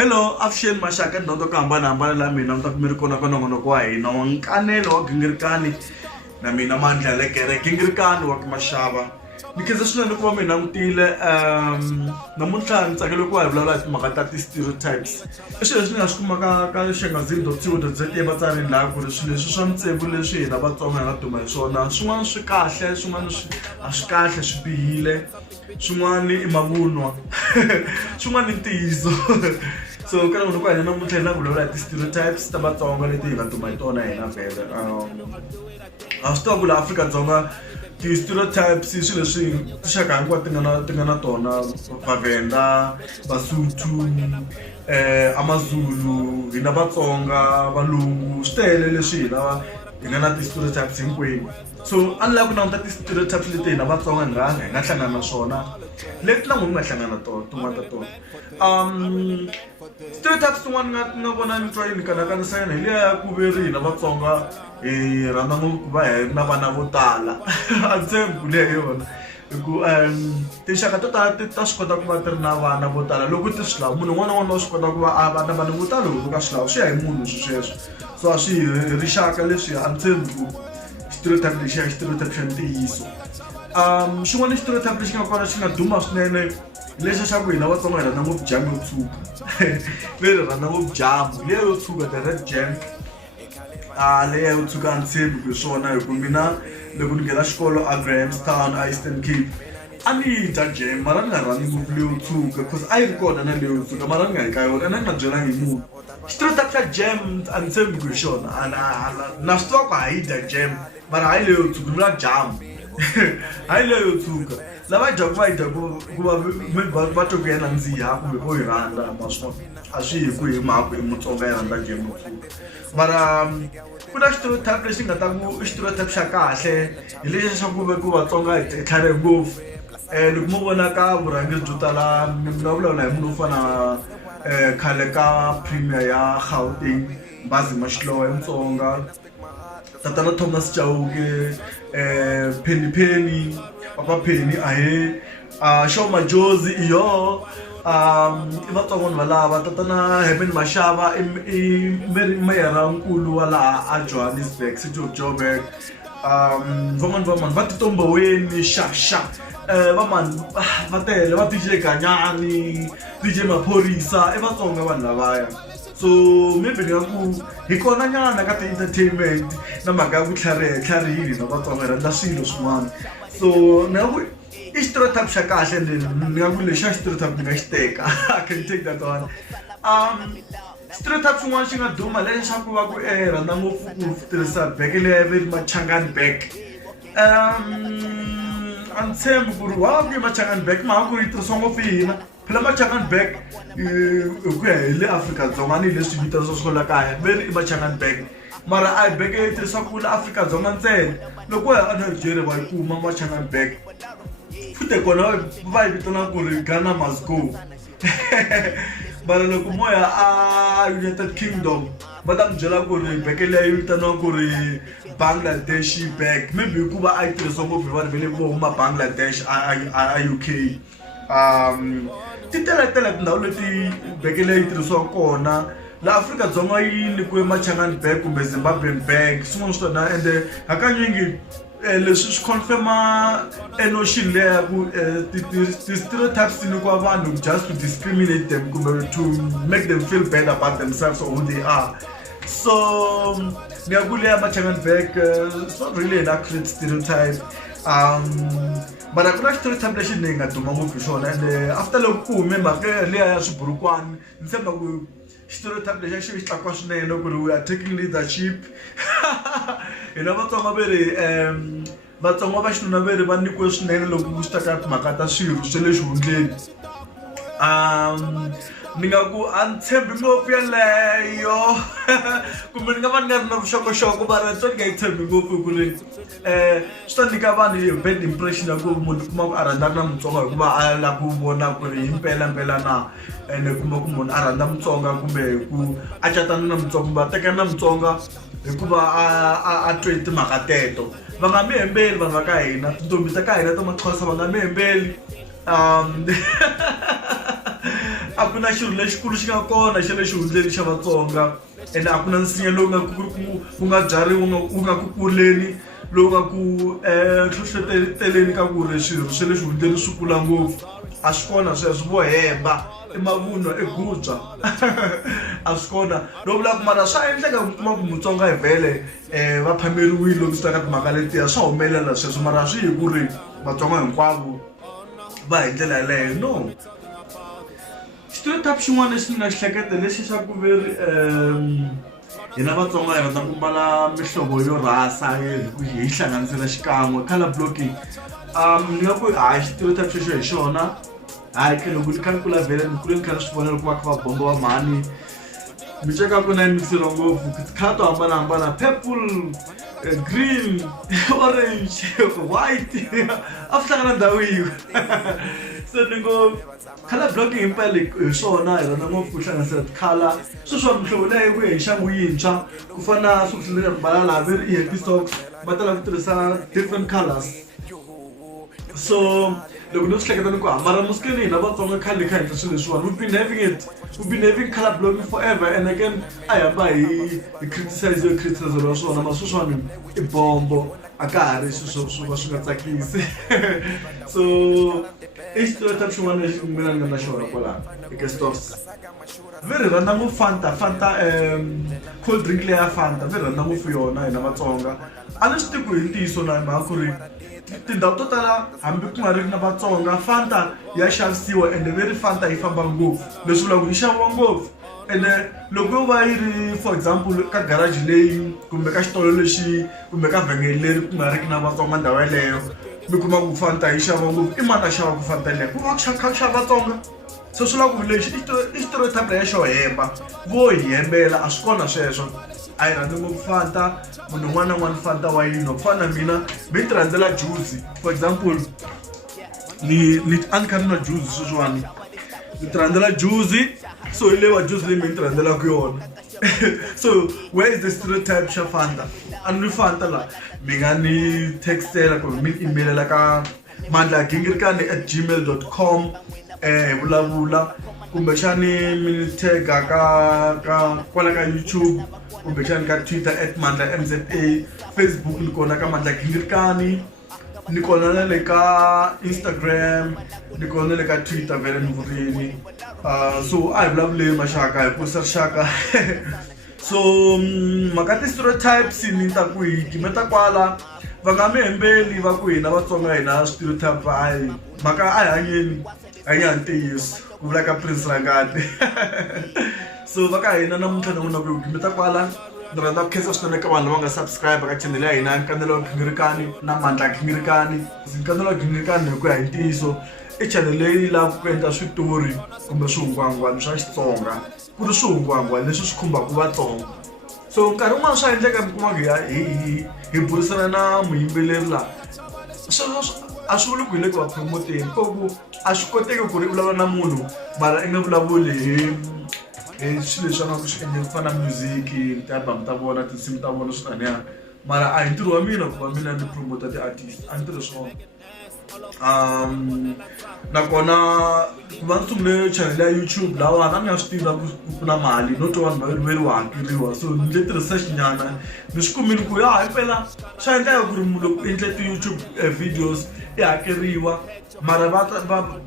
Hello, avuxeni maxaka ndhawu to ku hambanahambana laha mina mi ta ku mi ri kona ka nongonoko wa hina wa nkanelo wa gingirikani na mina mandla lekere gingirikani wa ku maxava. Ni khensa swinene ku va mi langutile namuntlha ni tsakele ku va hi vulavula hi timhaka ta ti-stereotypes. I swilo leswi ni nga swi kumaka ka xangazini.co.za va tsarile laha ku ri swilo leswi swa ntsevu leswi hina Vatsonga hi nga duma hi swona swin'wana swi kahle swin'wana a swi kahle swi bihile swin'wana i mavunwa swin'wana i ntiyiso. So ka nongonoko wa hina namuntlha hi na vulavula hi ti-stereotypes ta Vatsonga leti hi nga duma hi tona hina vhele. A swi tiva ku laha Afrika-Dzonga ti-stereotypes i swilo leswi tinxaka hinkwato ti nga na tona Vavenda, Basotho, Amazulu, hina Vatsonga, Valungu, swi tele leswi hina hi nga na ti-stereotypes hinkwenu. So a ni lava ku languta ti-stereotypes leti hina Vatsonga hi nga hlangana na swona leti na n'wina mi nga hlangana na tona tin'wana ta tona. Stereotypes tin'wana ni nga vona ni twa yi ni kanakanisa yona hi liya ya ku ve ri hina Vatsonga hi rhandza ngopfu ku va hi ri na vana vo tala a ni tshembi ku leyi yona hi ku tinxaka to tala ta swi kota ku va ti ri na vana vo tala loko ti swi lava munhu un'wana na un'wana wa swi kota ku va a va na vana vo tala loko ka swi lava swi ya hi munhu sweswo. So a swi hi rixaka leswi a ni tshembi ku stereotype lexi ya stereotype xa ntiyiso. Xin'wana stereotype lexi nga kona xi nga duma swinene lexi xa ku hina Vatsonga hi rhandza ngopfu jamu yo tshuka leyi hi rhandza ngopfu jamu liya yo tshuka the red jam. Leya yo tshuka a ni tshembi ku hi swona hi ku mina loko ni nghena xikolo a Grahamstown a Eastern Cape a ni yi dya jam mara ni nga rhandzi ngopfu leyo tshuka cause a yi ri kona na leyo tshuka mara ni nga yi ka yona ene ni nga byelanga hi munhu. Stereotype xa jam a ni tshembi ku hi xona na swi tiva ku ha yi dya jam mara hayi leyo tshuka ni vula jamu hayi leyo tshuka lava dyaku va yi dya ku va va twa ku ya nandziha kumbe vo yi rhandza maswona a swi hi ku hi mhaka hi Mutsonga yi rhandza jam yo tshuka. Mara ku na stereotype lexi nga ta ku i stereotype xa kahle hi lexi xa ku ve ku Vatsonga hi tlharihe ngopfu. Loko mo vona ka vurhangeri byo tala mi nga vulavula hi munhu wo fana khale ka premier ya Gauteng Bazi Mashlowa i Mutsonga, tatana Thomas Chauke, Penny Papa Penny ahe Shaw Majozi iyo i Vatsonga valava tatana Heaven Mashava i meyara nkulu wa laha a Johannesburg Joburg. Van'wani va Titombaweni Shasha vamani va tele va DJ Ganyani DJ Maphorisa i Vatsonga vanhu lavaya. So maybe ni nga ku hi kona nyana ka ti-entertainment na mhaka ya ku tlharihile na Vatsonga hi rhandza swilo swin'wana. So ni nga ku i stereotype xa kahle ni nga ku lexi xa stereotype ni nga xi teka I can take that one. Stereotype swin'wana xi nga duma lexi xa ku va ku rhandza ngopfu ku tirhisa beke leya ve ri Machangani bag. A ni tshembi ku ri wa ku i Machangani bag mhaka ku ri yi tirhisiwa ngopfu hi hina phela Machangani bag hi ku ya hi le Afrika-Dzonga ni leswi vitaniwa swona kaya ve ri i Machangani bag mara a hi beke yi tirhisiwaka la Afrika-Dzonga ntsena loko a Nigeria va yi kuma Machangani bag futhi kona va yi vitana ku ri Ghana must go. Mara loko mo ya a United Kingdom va ta mi byela ku ri beke leyi yi vitaniwa ku ri Bangladesh bag maybe hikuva a yi tirhisiwa ngopfu hi vanhu va le vo huma Bangladesh a UK. Ti teletele tindhawu leti beke leyi tirhisiwaka kona laha Afrika-Dzonga yi nyikiwe Machangani bag kumbe Zimbabwean bag swin'wana swi tona ende hakanyingi leswi swi confirma notion leya ku ti-stereotypes ti nyikiwa vanhu just to discriminate them kumbe to make them feel bad about themselves or who they are. So ni nga ku leya Machangani bag it's not really an accurate stereotype. Mara ku na stereotype lexi ni nga duma ngopfu hi xona and after loko ku hume mhaka liya ya swiburukwani ni tshemba ku stereotype lexi xi tlakuka swinene ku ri we are taking leadership. Hina Vatsonga ve ri Vatsonga va xinuna ve ri va nyikiwe swinene loko ku swi ta ka timhaka ta swirho swa le xihundleni. Ni nga ku a ni tshembi ngopfu yaleyo kumbe ni nga va ni nga ri na vuxokoxoko mara ni nga yi tshembi ngopfu ku ri swi ta nyika vanhu bad impression ya ku munhu kuma ku a rhandza na Mutsonga hikuva a lava ku vona ku ri hi mpela na ene kuma ku munhu a rhandza Mutsonga kumbe ku a catana na Mutsonga kumbe a tekana na Mutsonga hikuva a twe timhaka teto. Va nga mi hembeli vanhu va ka hina tintombi ta ka hina ta Maxhosa va nga mi hembeli. a ku na xilo lexikulu xi nga kona xa le xihundleni xa Vatsonga, ende a ku na nsinya lowu ku nga byariwa wu nga ku kuleni, lowu nga ku hlohloteleni ka ku ri swirho swa le xihundleni swi kula ngopfu. A swi kona sweswo, vo hemba emavunwa egutsa a swi kona. Lo vulaka mara swa endleka mi kuma ku Mutsonga hi vhele va phameriwile loko swi ta ka timhaka letiya, swa humelela sweswo, mara swi hi ku ri Vatsonga hinkwavo va hi ndlela yaleyo, no. Stereotype xin'wana lexi ni nga xi hleketa lexi xa ku veri hina Vatsonga hi rhandza ku mbala mihlovo yo rhasa hi hlanganisela xikan'we, color blocking. Ni nga ku hayi stereotype xexo hi xona, hayi loko ni kha ni kula vhele ni kule ni kha ni swi vona loko va kha va bomba va mhani, mi cheka ku na yi mikiseriwa ngopfu tikhala to hambanahambana, purple, green, orange, white, a swi hlangana ndhawu yin'we. So ni ngo color blocking impela hi swona hi rhandza ngopfu ku hlanganisela tikhala, sweswo mihlovo leyi ku hi nxangu yintshwa, ku fana na swo hluleka ku mbala laha veri i-happy socks va tala ku tirhisa different colors. So loko ni swi hleketa ni ku mara musikeni hina Vatsonga khale kha endla swilo leswiwani, we've been having color blocking forever, and again a hi hamba hi criticize swona, mara sweswiwani i bombo, a ka ha ri swilo swo va swi nga tsakisi. So i stereotype xin'wana lexi mina ni nga na xona kwalaho eka stores. Veri rhandza ngopfu Fanta cold drink leya Fanta, veri rhandza ngopfu yona hina Vatsonga. A ni swi tivi hi ntiyiso na mhaka ku ri tindhawu to tala hambi ku nga ri na Vatsonga Fanta ya xavisiwa, ende veri Fanta yi famba ngopfu, leswi vulaka ku yi xaviwa ngopfu. Ende loko yo va yi ri for example ka garage leyi kumbe ka xitolo lexi kumbe ka vhengele leri ku nga ri ki na Vatsonga ndhawu yeleyo, mi kuma ku Fanta yi xava ngopfu, i mani a xava ku Fanta leyi ku va ku xava Vatsonga. So swi vula ku lexi i stereotype ya xo hemba, vo hi hembela, a swi kona sweswo. A hi rhandzi ngopfu Fanta, munhu un'wana na un'wana Fanta wa yinwa, ku fana na mina mi ti rhandzela juice for example, a ni kha ni nwa juice sweswiwani, ni ti rhandzela juice, so hi leyi wa juice leyi mi ti rhandzelaku yona. So where is the stereotype xa Fanta? A ni Fanta la mi nga ni textela kumbe mi emailela ka mandlagingirikani@gmail.com, vulavula kumbexani mi tagga ka kwala ka YouTube, kumbexani ka Twitter @mandlamza, Facebook ni kona ka Mandla Gingirikani, ni kona na le ka Instagram, ni kona le ka Twitter vele ni vurini. So a hi vulavuleni maxaka hi kurisa rixaka. So mhaka ti stereotypes ni ta ku hi gimeta kwala, va nga mi hembeli va ku hina Vatsonga hina stereotype, hayi mhaka a hi hanyeni a hi hanya ntiyiso, ku vula ka Prince Rangati. So va ka hina namuntlha ni vona ku hi gimeta kwala. Ni rhandza ku khensa swinene ka vanhu lava nga subscribe ka channel ya hina Nkanelo wa Gingirikani na Mandla Gingirikani. Nkanelo wa Gingirikani hi ku ya hi ntiyiso i channel leyi lavaka ku endla switori kumbe swihungwangwani swa Xitsonga, ku ri swihungwangwani leswi swi khumbaka Vatsonga. So nkarhi wun'wana swa endleka mi kuma ku hi burisana na muyimbeleri laha, a swi vuli ku hi le ku va promoteni, ku a swi koteki ku ri u vulavula na munhu mara i nga vulavuli hi swilo leswi nga ku swi endle ku fana na music, ti-album ta vona, tinsimu ta vona swi taniya, mara a hi ntirho wa mina ku va mina ni promota ti-artist, a ni tirhi swona. Nakona ku va ni sungule channel ya YouTube laha a ni nga swi tiva ku na mali, no twa vanhu va veriwa hakeriwa, so ni le tirhisa xinyana ni swi kumile ku himpela swa endleka ku ri munhu loko endle ti-YouTube videos i hakeriwa, mara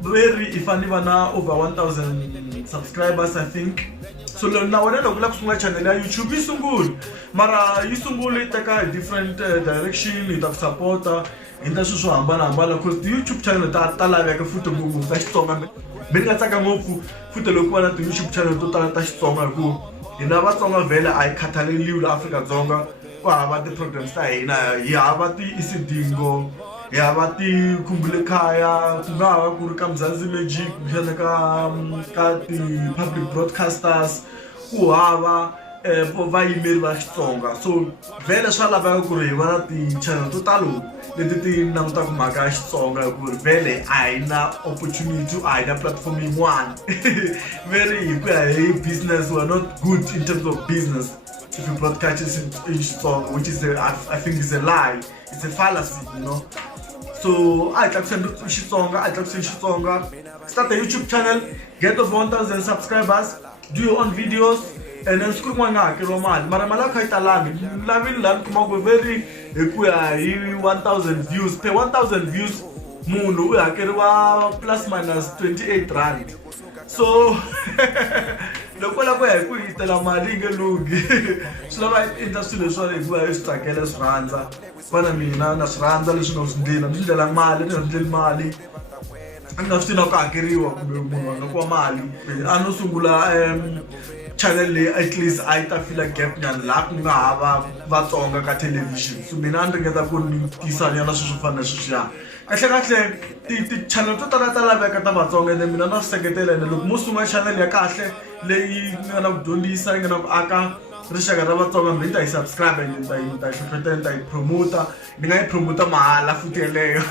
veri i fanele va na over 1000 subscribers I think. So na wena loko u lava ku sungula channel ya YouTube yi sungule, mara yi sungule yi teka different direction, yi ta ku support-a hi ndla swilo swo hambanahambana, cause ti-YouTube channel ta laveka futhi ngopfu ta Xitsonga. Mi nga tsaka ngopfu futhi loko ku va na ti-YouTube channel to tala ta Xitsonga, hikuva hina Vatsonga vhele a hi khathaleliwi laha Afrika-Dzonga, ku hava ti-programs ta hina, hi hava ti-Isidingo, hi hava ti-Khumbule Khaya, ku nga hava ku ri ka Mzansi Magic, kumbexana ka ti-public broadcasters, ku hava vayimeri va Xitsonga. So vhele swa laveka ku ri hi va na ti-channel to talo leti ti langutaka mhaka ya Xitsonga, ku ri vhele a hi na opportunity, a hi na platform yin'wana. Very hi ku ya hi business, we are not good in terms of business if you broadcast in Xitsonga, which is I think is a lie, it's a fallacy, you know. So I like send Xitsonga, I like send Xitsonga. Start a YouTube channel, get over 1,000 subscribers, do your own videos, and then screw one out, mara malaka italangi. Lavin land come up very 1,000 views. Pay 1,000 views, munu plus minus 28 rand. So loko la ku ya ku yitela mali ngelungi swi lava industry leswi hikuva hi swi tsakela swi rhandza fana mina na swi rhandza leswi nga swi ndlela ni ndlela mali ni ndlela mali a nga swi tina ku hakeriwa kumbe munhu a nga kuwa mali a no sungula channel leyi at least a yi ta fila gap nyana laha ku nga hava vatsonga ka television so mina a ni ringeta ku ni tisa nyana swilo swo fana na sweswiya kahle ti-channel to tala ta laveka ta vatsonga ende mina na swi seketela ende loko mo sungula channel ya kahle leyi nga na ku dyondzisa yi nga na ku aka rixaka ra vatsonga mbe ni ta yi subscribe ende ni ta yi hlohlotela ni ta yi promota ni nga yi promota mahala futhi yeleyo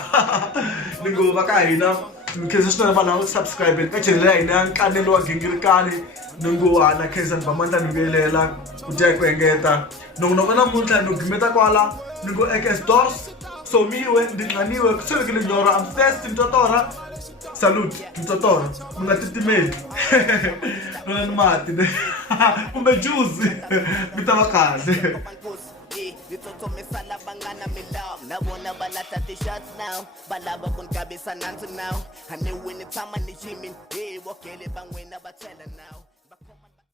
ni ngo va ka hina mkhensa swinene vanhu va subscribe ka channel ya hina ya nkanelo wa gingirikani ni ngo hana khensa ni vamandla ni vuyelela ku dya hi ku engeta noko namuntlha ni gimeta kwala ni ngo eke stores somiwe ndinqaniwe kuswelekile nyora I'm thirsty mtotora salute mtotora mi nga titimeli nona ni mati kumbe juice mi ta va kahle Nitsotsomisa labangana milaw Nabona balata t-shirts now Balaba kun kabisa nanto now Hane wini tama ni jimin Hey wakele bangwena batela now